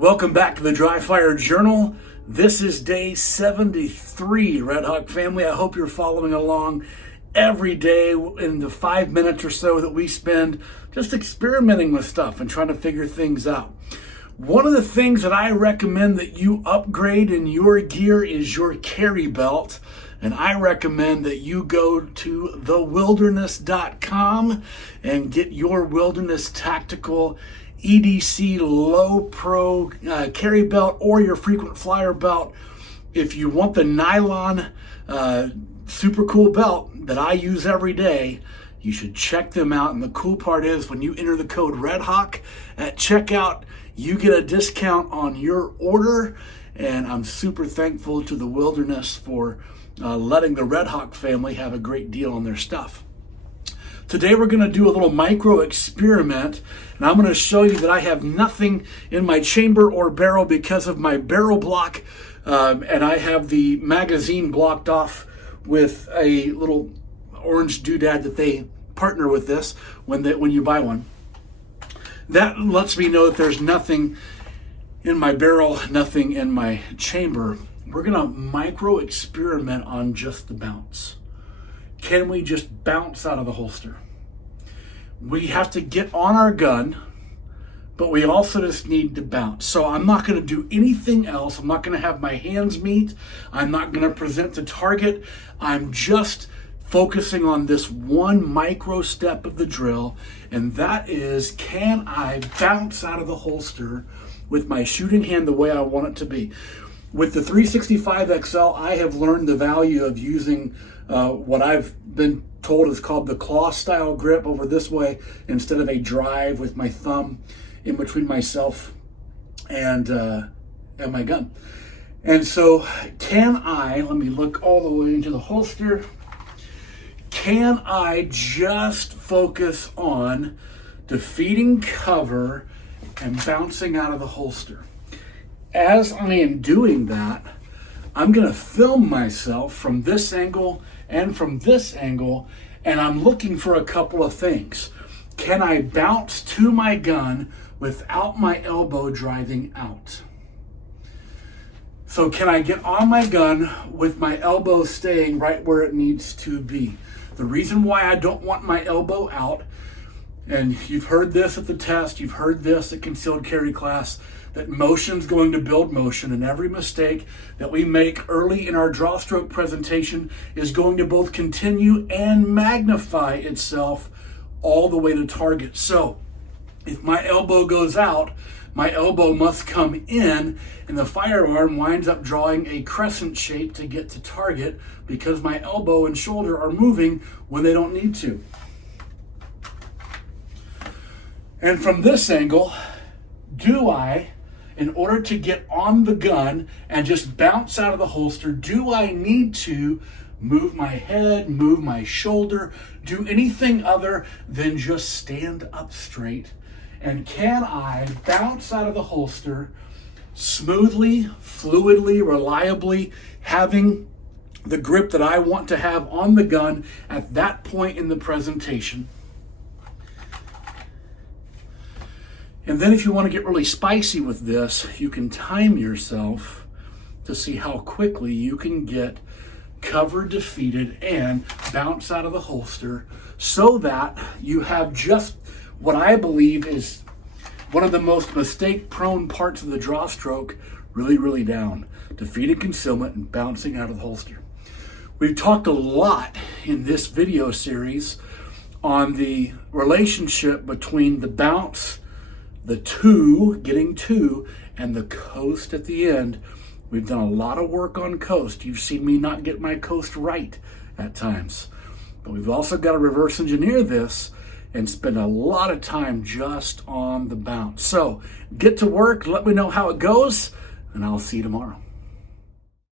Welcome back to the Dry Fire Journal. This is day 73, REDHAWK family. I hope you're following along every day in the 5 minutes or so that we spend just experimenting with stuff and trying to figure things out. One of the things that I recommend that you upgrade in your gear is your carry belt. And I recommend that you go to thewilderness.com and get your Wilderness Tactical EDC Low Pro carry belt or your frequent flyer belt. If you want the nylon super cool belt that I use every day, you should check them out. And the cool part is when you enter the code REDHAWK at checkout, you get a discount on your order. And I'm super thankful to the Wilderness for letting the REDHAWK family have a great deal on their stuff. Today we're going to do a little micro experiment, and I'm going to show you that I have nothing in my chamber or barrel because of my barrel block, and I have the magazine blocked off with a little orange doodad that they partner with this when you buy one. That lets me know that there's nothing in my barrel, nothing in my chamber. We're going to micro experiment on just the bounce. Can we just bounce out of the holster? We have to get on our gun, but we also just need to bounce. So I'm not going to do anything else. I'm not going to have my hands meet. I'm not going to present the target. I'm just focusing on this one micro step of the drill, and that is, can I bounce out of the holster with my shooting hand the way I want it to be? With the 365 XL, I have learned the value of using what I've been told is called the claw style grip over this way instead of a drive with my thumb in between myself and my gun. And so let me look all the way into the holster. Can I just focus on defeating cover and bouncing out of the holster? As I am doing that, I'm going to film myself from this angle and from this angle, and I'm looking for a couple of things. Can I bounce to my gun without my elbow driving out? So can I get on my gun with my elbow staying right where it needs to be? The reason why I don't want my elbow out, and you've heard this at the test, you've heard this at concealed carry class, that motion's going to build motion, and every mistake that we make early in our draw stroke presentation is going to both continue and magnify itself all the way to target. So if my elbow goes out, my elbow must come in, and the firearm winds up drawing a crescent shape to get to target because my elbow and shoulder are moving when they don't need to. And from this angle, in order to get on the gun and just bounce out of the holster, do I need to move my head, move my shoulder, do anything other than just stand up straight? And can I bounce out of the holster smoothly, fluidly, reliably, having the grip that I want to have on the gun at that point in the presentation? And then if you want to get really spicy with this, you can time yourself to see how quickly you can get cover defeated and bounce out of the holster so that you have just what I believe is one of the most mistake-prone parts of the draw stroke really, really down. Defeated concealment and bouncing out of the holster. We've talked a lot in this video series on the relationship between the bounce, getting to, and the coast at the end. We've done a lot of work on coast. You've seen me not get my coast right at times. But we've also got to reverse engineer this and spend a lot of time just on the bounce. So get to work, let me know how it goes, and I'll see you tomorrow.